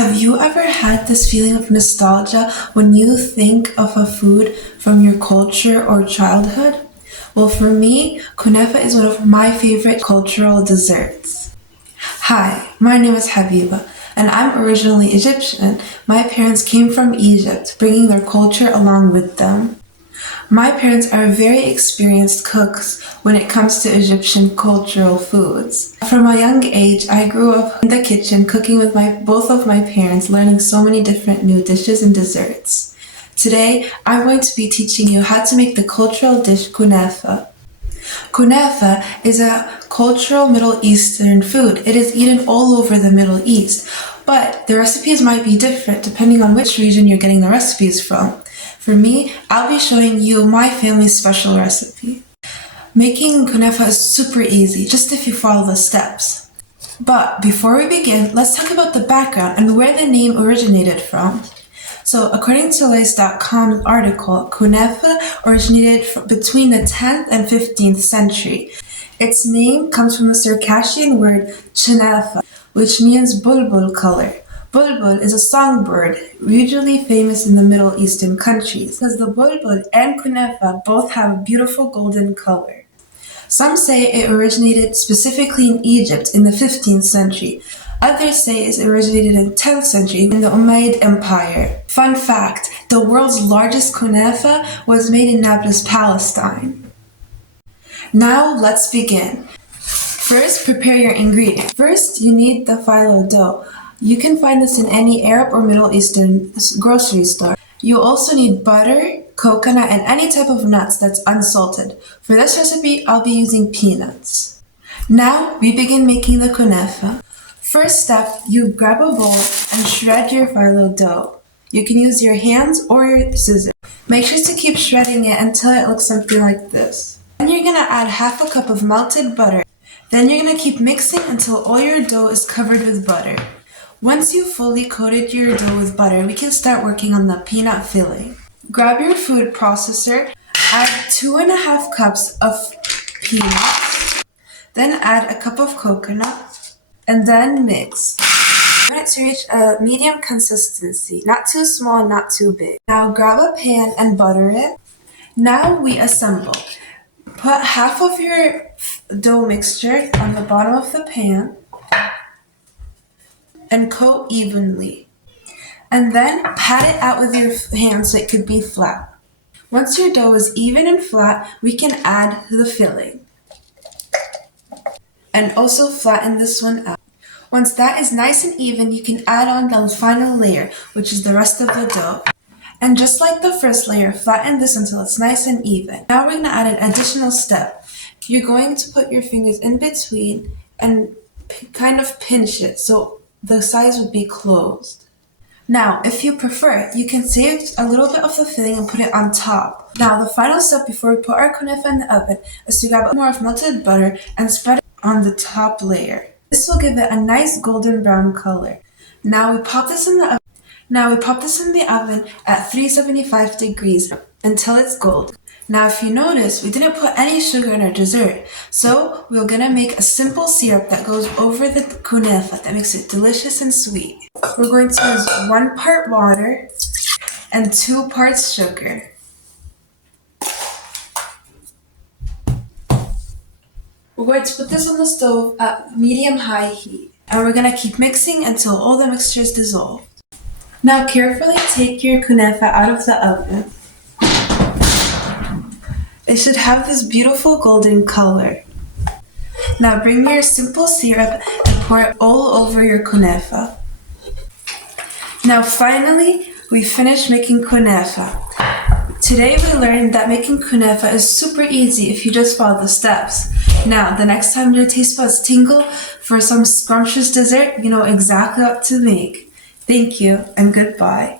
Have you ever had this feeling of nostalgia when you think of a food from your culture or childhood? Well, for me, kanafah is one of my favorite cultural desserts. Hi, my name is Habeebah, and I'm originally Egyptian. My parents came from Egypt, bringing their culture along with them. My parents are very experienced cooks when it comes to Egyptian cultural foods. From a young age, I grew up in the kitchen cooking with both of my parents, learning so many different new dishes and desserts. Today, I'm going to be teaching you how to make the cultural dish kanafah. Kanafah is a cultural Middle Eastern food. It is eaten all over the Middle East, but the recipes might be different depending on which region you're getting the recipes from. For me, I'll be showing you my family's special recipe. Making kanafah is super easy, just if you follow the steps. But before we begin, let's talk about the background and where the name originated from. So according to Lace.com's article, kanafah originated between the 10th and 15th century. Its name comes from the Circassian word kanafah, which means bulbul color. Bulbul is a songbird, usually famous in the Middle Eastern countries, because the bulbul and kanafah both have a beautiful golden color. Some say it originated specifically in Egypt in the 15th century. Others say it originated in the 10th century in the Umayyad Empire. Fun fact, the world's largest kanafah was made in Nablus, Palestine. Now let's begin. First, prepare your ingredients. First, you need the phyllo dough. You can find this in any Arab or Middle Eastern grocery store. You also need butter, coconut, and any type of nuts that's unsalted. For this recipe, I'll be using peanuts. Now, we begin making the kanafah. First step, you grab a bowl and shred your phyllo dough. You can use your hands or your scissors. Make sure to keep shredding it until it looks something like this. Then you're gonna add half a cup of melted butter. Then you're gonna keep mixing until all your dough is covered with butter. Once you've fully coated your dough with butter, we can start working on the peanut filling. Grab your food processor, add 2.5 cups of peanuts, then add a cup of coconut, and then mix. You want it to reach a medium consistency, not too small, not too big. Now grab a pan and butter it. Now we assemble. Put half of your dough mixture on the bottom of the pan and coat evenly. And then pat it out with your hands so it could be flat. Once your dough is even and flat, we can add the filling. And also flatten this one out. Once that is nice and even, you can add on the final layer, which is the rest of the dough. And just like the first layer, flatten this until it's nice and even. Now we're gonna add an additional step. You're going to put your fingers in between and kind of pinch it so the sides would be closed. Now, if you prefer, you can save a little bit of the filling and put it on top. Now, the final step before we put our kanafah in the oven is to grab more of melted butter and spread it on the top layer. This will give it a nice golden brown color. Now we pop this in the oven at 375 degrees until it's golden. Now, if you notice, we didn't put any sugar in our dessert, so we're gonna make a simple syrup that goes over the kanafah that makes it delicious and sweet. We're going to use 1 part water and 2 parts sugar. We're going to put this on the stove at medium-high heat, and we're gonna keep mixing until all the mixture is dissolved. Now carefully take your kanafah out of the oven. It should have this beautiful golden color. Now bring your simple syrup and pour it all over your kanafah. Now finally, we finished making kanafah. Today we learned that making kanafah is super easy if you just follow the steps. Now, the next time your taste buds tingle for some scrumptious dessert, you know exactly what to make. Thank you and goodbye.